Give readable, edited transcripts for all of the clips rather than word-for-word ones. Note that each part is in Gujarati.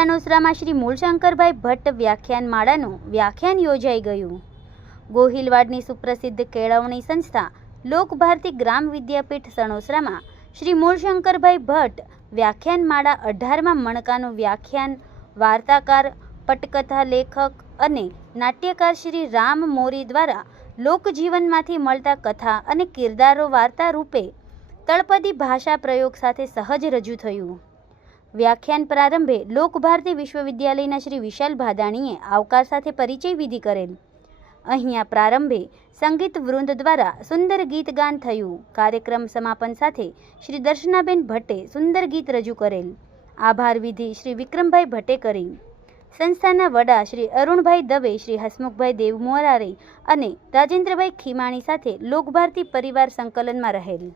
સણોસરામાં શ્રી મૂળશંકરભાઈ ભટ્ટ વ્યાખ્યાન માળાનું વ્યાખ્યાન યોજાઈ ગયું। ગોહિલવાડની સુપ્રસિદ્ધ કેળવણી સંસ્થા લોકભારતી ગ્રામ વિદ્યાપીઠ સણોસરામાં શ્રી મૂળશંકરભાઈ ભટ્ટ વ્યાખ્યાન માળા 18માં મણકાનું વ્યાખ્યાન વાર્તાકાર, પટકથા લેખક અને નાટ્યકાર શ્રી રામ મોરી દ્વારા લોકજીવનમાંથી મળતા કથા અને કિરદારો વાર્તા રૂપે તળપદી ભાષા પ્રયોગ સાથે સહજ રજૂ થયું। વ્યાખ્યાન પ્રારંભે લોકભારતી વિશ્વવિદ્યાલયના શ્રી વિશાલ ભાદાણીએ આવકાર સાથે પરિચય વિધિ કરેલ। અહીંયા પ્રારંભે સંગીત વૃંદ દ્વારા સુંદર ગીત ગાન થયું। કાર્યક્રમ સમાપન સાથે શ્રી દર્શનાબેન ભટ્ટે સુંદર ગીત રજૂ કરેલ। આભાર વિધિ શ્રી વિક્રમભાઈ ભટ્ટે કરી। સંસ્થાના વડા શ્રી અરુણભાઈ દવે, શ્રી હસમુખભાઈ દેવમોરારે અને રાજેન્દ્રભાઈ ખીમાણી સાથે લોકભારતી પરિવાર સંકલનમાં રહેલ।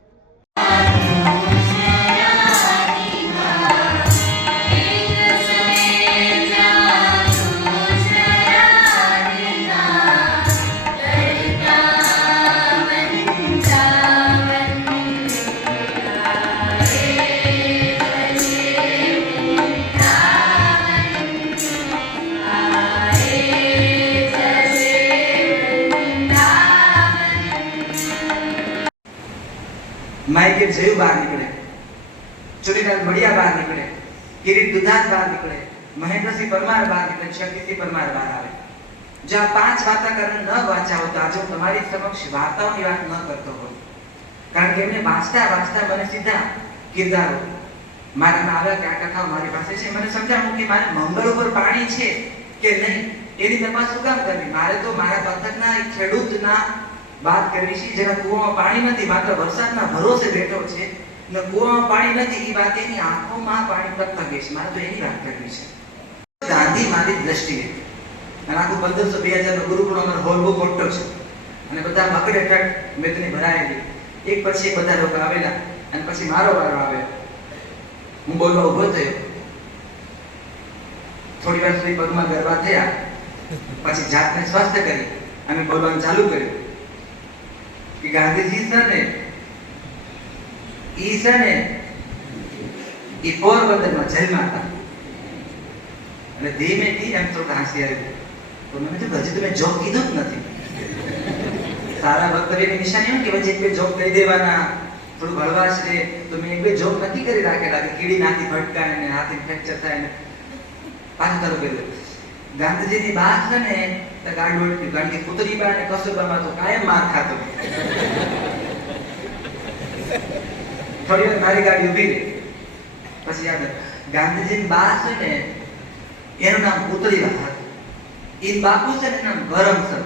माइकेल जयू बाहर निकले, चुनीलाल मड़िया बाहर निकले, किरीट दुधात बाहर निकले, महेंद्र सिंह परमार बाहर निकले, शक्ति सिंह परमार बाहर आवे। जब 5 वार्ताकरण न वाचा हो तो आज हूँ तुम्हारी समक्ष वार्ताओनी बात न करतो हो, कारण के एमने वाचता वाचता મને સીધા કિરદારો મારામાં આવ્યા કે આ કથાઓ મારી પાસે છે। મને સમજાવું કે મારે મંગળ ઉપર પાણી છે કે નહીં એની તપાસ શું કામ કરવી? મારે તો મારા પથકના ખેડૂતના बात करनी છે જેના કુવામાં પાણી નથી, માત્ર વરસાદના ભરોસે બેઠો છે ને કુવામાં પાણી નથી એ વાત એની આંખોમાં પાણી ટપકે છે, મારે તો એની વાત કરવી છે। ગાંધી મારી દ્રષ્ટિએ અને આખું 1500-2000 નો ગુરુકુળ અમારો હોલ બહુ મોટો છે અને બધા મકડે ટક મેદની ભરાયેલી, એક પછી એક બધા લોકો આવેલા અને પછી મારો વારો આવ્યો। હું બોલવા ઊભો થયો, થોડી વાર સુધી પગમાં ગરબા થયા, પછી જાતને સ્વસ્થ કરી અને બોલવાનું ચાલુ કર્યું कि गांधी जी ने ई पोरबंदर में जेल में था અને ધીમે ધીમે એમ થોડું હાસી આવ્યું તો મને તો હજી તમે જોક કીધો જ નથી। સારા વક્તવ્યની નિશાની એમ કે વચ્ચે એક બે જોક કહી દેવાના, થોડું હળવાશ રહે, તો મેં એક બે જોક નથી કરી રાખેલા કે કીડી નાથી ભટકાય ને હાથી ફ્રેક્ચર થાય ને પાછું ચાલુ કર્યું। ગાંધીજીની વાત છે ને તો ગાડું અટક્યું, કારણ કે કુતરીબા અને કસ્તુરબામાં તો કાયમ માર ખાતો। થોડી વાર મારી ગાડી ઊભી રહી, પછી યાદ ગાંધીજીની બા છે ને એનું નામ કુતરીબા હતું, એ બાપુ છે ને નામ કરમસદ।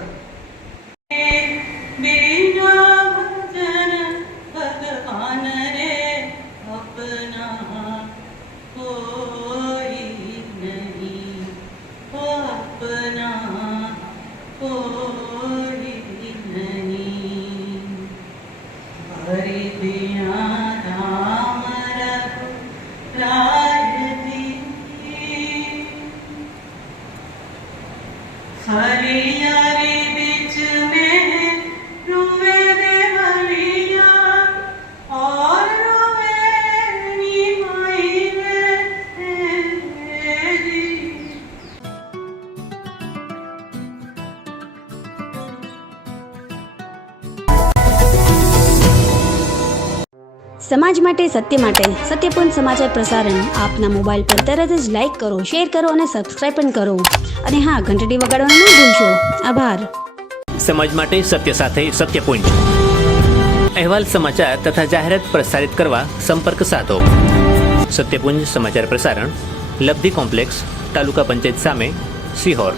સમાજ માટે, સત્ય માટે, સત્યપૂર્ણ સમાચાર પ્રસારણ આપના મોબાઈલ પર તરત જ લાઈક કરો, શેર કરો અને સબસ્ક્રાઇબ પણ કરો અને હા, ઘંટડી વગાડવાનું ન ભૂલશો। આભાર। સમાજ માટે સત્ય સાથે સત્યપૂર્ણ અહેવાલ, સમાચાર તથા જાહેરાત પ્રસારિત કરવા સંપર્ક સાધો। સત્યપુંજ સમાચાર પ્રસારણ, લબ્ધિ કોમ્પ્લેક્સ, તાલુકા પંચાયત સામે, સિહોર।